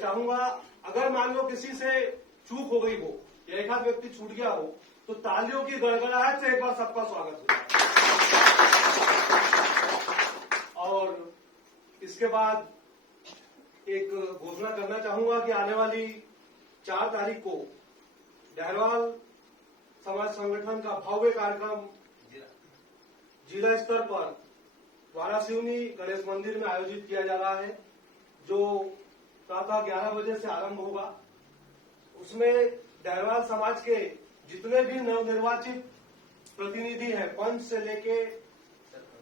मैं चाहूंगा अगर मान लो किसी से चूक हो गई हो या एक आध व्यक्ति छूट गया हो तो तालियों की गड़गड़ाहट से एक बार सबका स्वागत हो। और इसके बाद एक घोषणा करना चाहूंगा कि आने वाली 4 तारीख को डहरवाल समाज संगठन का भव्य कार्यक्रम जिला स्तर पर वारासिवनी गणेश मंदिर में आयोजित किया जा रहा है, जो प्रातः 11 बजे से आरंभ होगा। उसमें डहरवाल समाज के जितने भी नवनिर्वाचित प्रतिनिधि हैं, पंच से लेके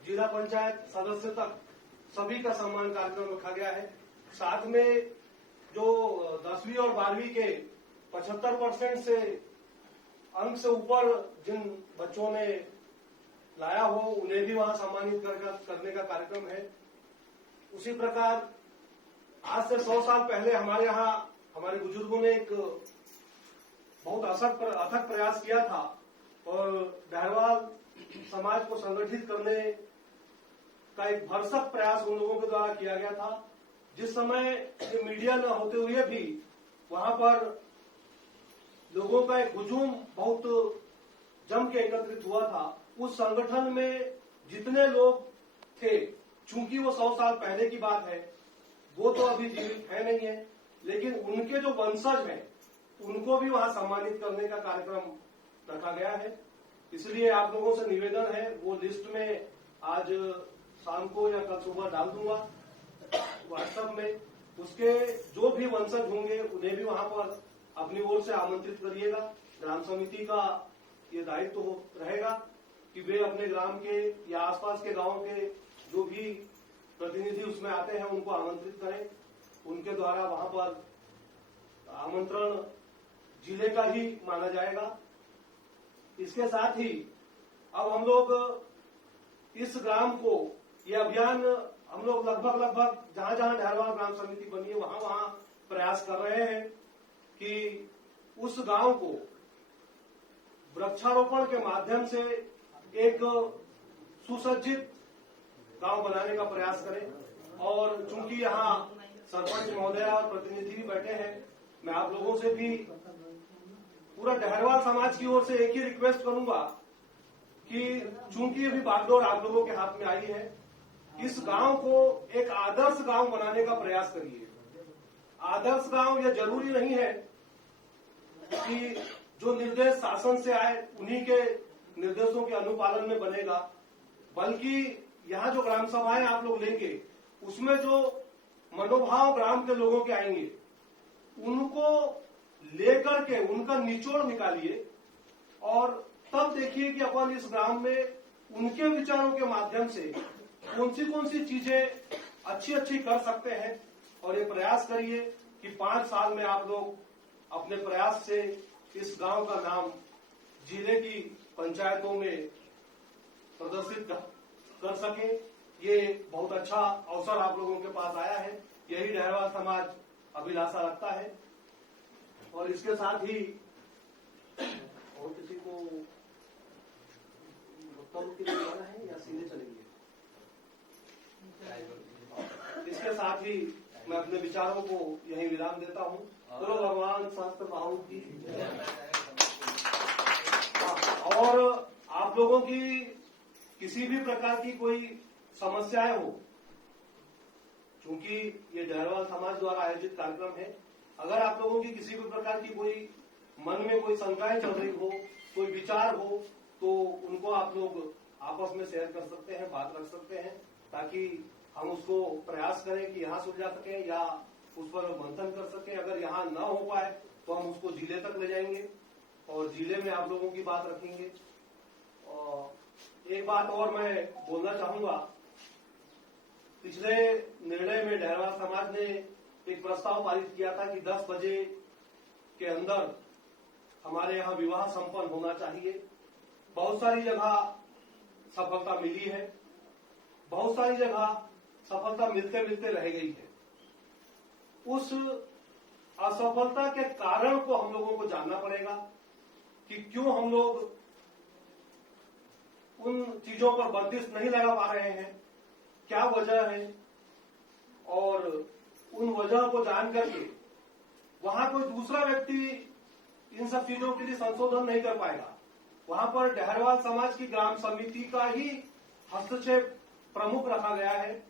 जिला पंचायत सदस्य तक, सभी का सम्मान कार्यक्रम रखा गया है। साथ में जो 10वीं और 12वीं के 75% से अंक से ऊपर जिन बच्चों ने लाया हो उन्हें भी वहां सम्मानित करने का कार्यक्रम है। उसी प्रकार आज से 100 साल पहले हमारे यहाँ हमारे बुजुर्गों ने एक बहुत अथक प्रयास किया था और डहरवाल समाज को संगठित करने का एक भरसक प्रयास उन लोगों के द्वारा किया गया था। जिस समय ये मीडिया न होते हुए भी वहां पर लोगों का एक हुजूम बहुत जम के एकत्रित हुआ था। उस संगठन में जितने लोग थे, चूंकि वो 100 साल पहले की बात है, वो तो अभी जीवित है नहीं है, लेकिन उनके जो वंशज हैं उनको भी वहां सम्मानित करने का कार्यक्रम रखा गया है। इसलिए आप लोगों से निवेदन है, वो लिस्ट में आज शाम को या कल सुबह डाल दूंगा व्हाट्सएप में। उसके जो भी वंशज होंगे उन्हें भी वहां पर अपनी ओर से आमंत्रित करिएगा। ग्राम समिति का ये दायित्व रहेगा कि वे अपने ग्राम के या आसपास के गांव के जो भी प्रतिनिधि उसमें आते हैं उनको आमंत्रित करें। उनके द्वारा वहां पर आमंत्रण जिले का ही माना जाएगा। इसके साथ ही अब हम लोग इस ग्राम को, ये अभियान हम लोग लगभग जहां जहां डहरवाल ग्राम समिति बनी है वहां प्रयास कर रहे हैं कि उस गांव को वृक्षारोपण के माध्यम से एक सुसज्जित गांव बनाने का प्रयास करें। और चूंकि यहाँ सरपंच महोदय और प्रतिनिधि भी बैठे हैं, मैं आप लोगों से भी पूरा डहरवाल समाज की ओर से एक ही रिक्वेस्ट करूंगा कि चूंकि अभी बागडोर आप लोगों के हाथ में आई है, इस गांव को एक आदर्श गांव बनाने का प्रयास करिए। आदर्श गांव यह जरूरी नहीं है कि जो निर्देश शासन से आए उन्हीं के निर्देशों के अनुपालन में बनेगा, बल्कि यहाँ जो ग्राम सभाएं आप लोग लेंगे उसमें जो मनोभाव ग्राम के लोगों के आएंगे उनको लेकर के उनका निचोड़ निकालिए और तब देखिए कि अपन इस ग्राम में उनके विचारों के माध्यम से कौन सी चीजें अच्छी कर सकते हैं। और ये प्रयास करिए कि 5 साल में आप लोग अपने प्रयास से इस गांव का नाम जिले की पंचायतों में प्रदर्शित कर सके। ये बहुत अच्छा अवसर आप लोगों के पास आया है, यही डहरवाल समाज अभिलाषा रखता है। और इसके साथ ही और किसी को जाना है या सीधे चलेंगे? इसके साथ ही मैं अपने विचारों को यहीं विराम देता हूँ। बोलो भगवान सहस्त्र बाहु की। और आप लोगों की किसी भी प्रकार की कोई समस्याएं हो, चूंकि ये डहरवाल समाज द्वारा आयोजित कार्यक्रम है, अगर आप लोगों की किसी भी प्रकार की कोई मन में कोई शंकाएं चल रही हो, कोई विचार हो, तो उनको आप लोग आपस में शेयर कर सकते हैं, बात रख सकते हैं, ताकि हम उसको प्रयास करें कि यहाँ सुलझा सकें या उस पर मंथन कर सकें। अगर यहाँ न हो पाए तो हम उसको जिले तक ले जाएंगे और जिले में आप लोगों की बात रखेंगे। और एक बात और मैं बोलना चाहूंगा, पिछले निर्णय में डहरवाल समाज ने एक प्रस्ताव पारित किया था कि 10 बजे के अंदर हमारे यहाँ विवाह संपन्न होना चाहिए। बहुत सारी जगह सफलता मिली है, बहुत सारी जगह सफलता मिलते मिलते रह गई है। उस असफलता के कारण को हम लोगों को जानना पड़ेगा कि क्यों हम लोग उन चीजों पर बंदिश नहीं लगा पा रहे हैं, क्या वजह है। और उन वजह को जान करके वहां कोई दूसरा व्यक्ति इन सब चीजों के लिए संशोधन नहीं कर पाएगा। वहां पर डहरवाल समाज की ग्राम समिति का ही हस्तक्षेप प्रमुख रखा गया है।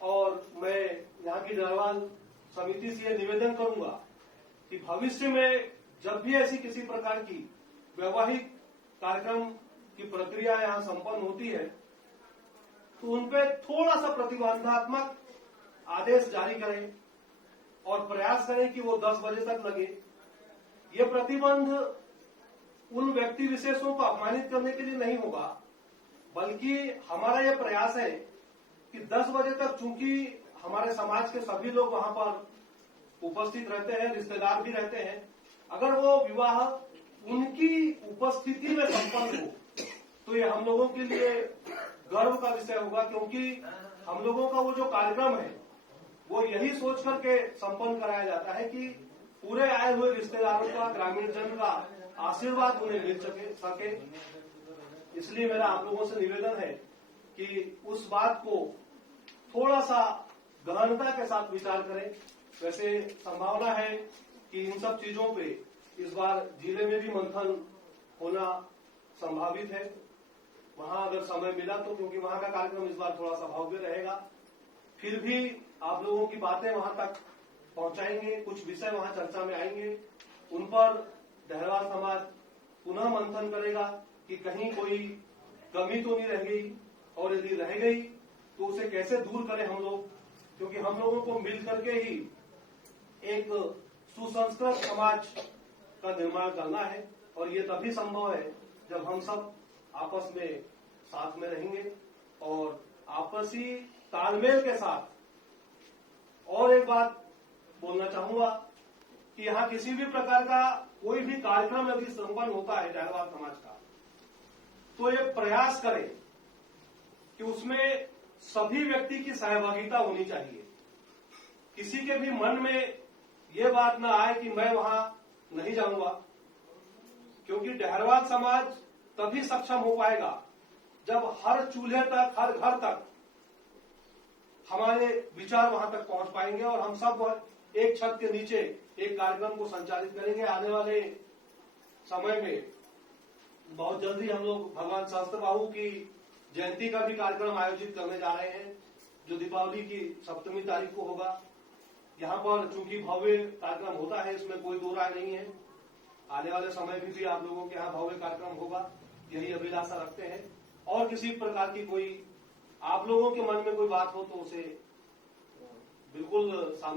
और मैं यहाँ की डहरवाल समिति से यह निवेदन करूंगा कि भविष्य में जब भी ऐसी किसी प्रकार की वैवाहिक कार्यक्रम की प्रक्रिया यहाँ संपन्न होती है तो उनपे थोड़ा सा प्रतिबंधात्मक आदेश जारी करें और प्रयास करें कि वो 10 बजे तक लगे। ये प्रतिबंध उन व्यक्ति विशेषों को अपमानित करने के लिए नहीं होगा, बल्कि हमारा यह प्रयास है कि 10 बजे तक, चूंकि हमारे समाज के सभी लोग वहां पर उपस्थित रहते हैं, रिश्तेदार भी रहते हैं, अगर वो विवाह उनकी उपस्थिति में संपन्न हो तो ये हम लोगों के लिए गर्व का विषय होगा, क्योंकि हम लोगों का वो जो कार्यक्रम है वो यही सोच करके संपन्न कराया जाता है कि पूरे आए हुए रिश्तेदारों का, ग्रामीण जन का आशीर्वाद उन्हें मिल सके। इसलिए मेरा आप लोगों से निवेदन है कि उस बात को थोड़ा सा गहनता के साथ विचार करें। वैसे संभावना है कि इन सब चीजों पे इस बार जिले में भी मंथन होना संभावित है। वहां अगर समय मिला तो, क्योंकि वहां का कार्यक्रम इस बार थोड़ा सा भव्य रहेगा, फिर भी आप लोगों की बातें वहां तक पहुंचाएंगे, कुछ विषय वहां चर्चा में आएंगे, उन पर डहरवाल समाज पुनः मंथन करेगा कि कहीं कोई कमी तो नहीं रह गई, और यदि रह गई तो उसे कैसे दूर करें हम लोग, क्योंकि हम लोगों को मिल करके ही एक सुसंस्कृत समाज का निर्माण करना है। और ये तभी संभव है जब हम सब आपस में साथ में रहेंगे और आपसी तालमेल के साथ। और एक बात बोलना चाहूंगा कि यहाँ किसी भी प्रकार का कोई भी कार्यक्रम यदि संपन्न होता है डहरवाल समाज का, तो ये प्रयास करें कि उसमें सभी व्यक्ति की सहभागिता होनी चाहिए। किसी के भी मन में ये बात ना आए कि मैं वहां नहीं जाऊंगा, क्योंकि डहरवाल समाज तभी सक्षम हो पाएगा जब हर चूल्हे तक, हर घर तक हमारे विचार वहां तक पहुंच पाएंगे और हम सब एक छत के नीचे एक कार्यक्रम को संचालित करेंगे। आने वाले समय में बहुत जल्दी हम लोग भगवान सहस्त्रबाहु की जयंती का भी कार्यक्रम आयोजित करने जा रहे हैं, जो दीपावली की 7वीं तारीख को होगा। यहाँ पर चूंकि भव्य कार्यक्रम होता है, इसमें कोई दो राय नहीं है। आने वाले समय में भी आप लोगों के यहाँ भव्य कार्यक्रम होगा, यही अभिलाषा रखते हैं। और किसी प्रकार की कोई आप लोगों के मन में कोई बात हो तो उसे बिल्कुल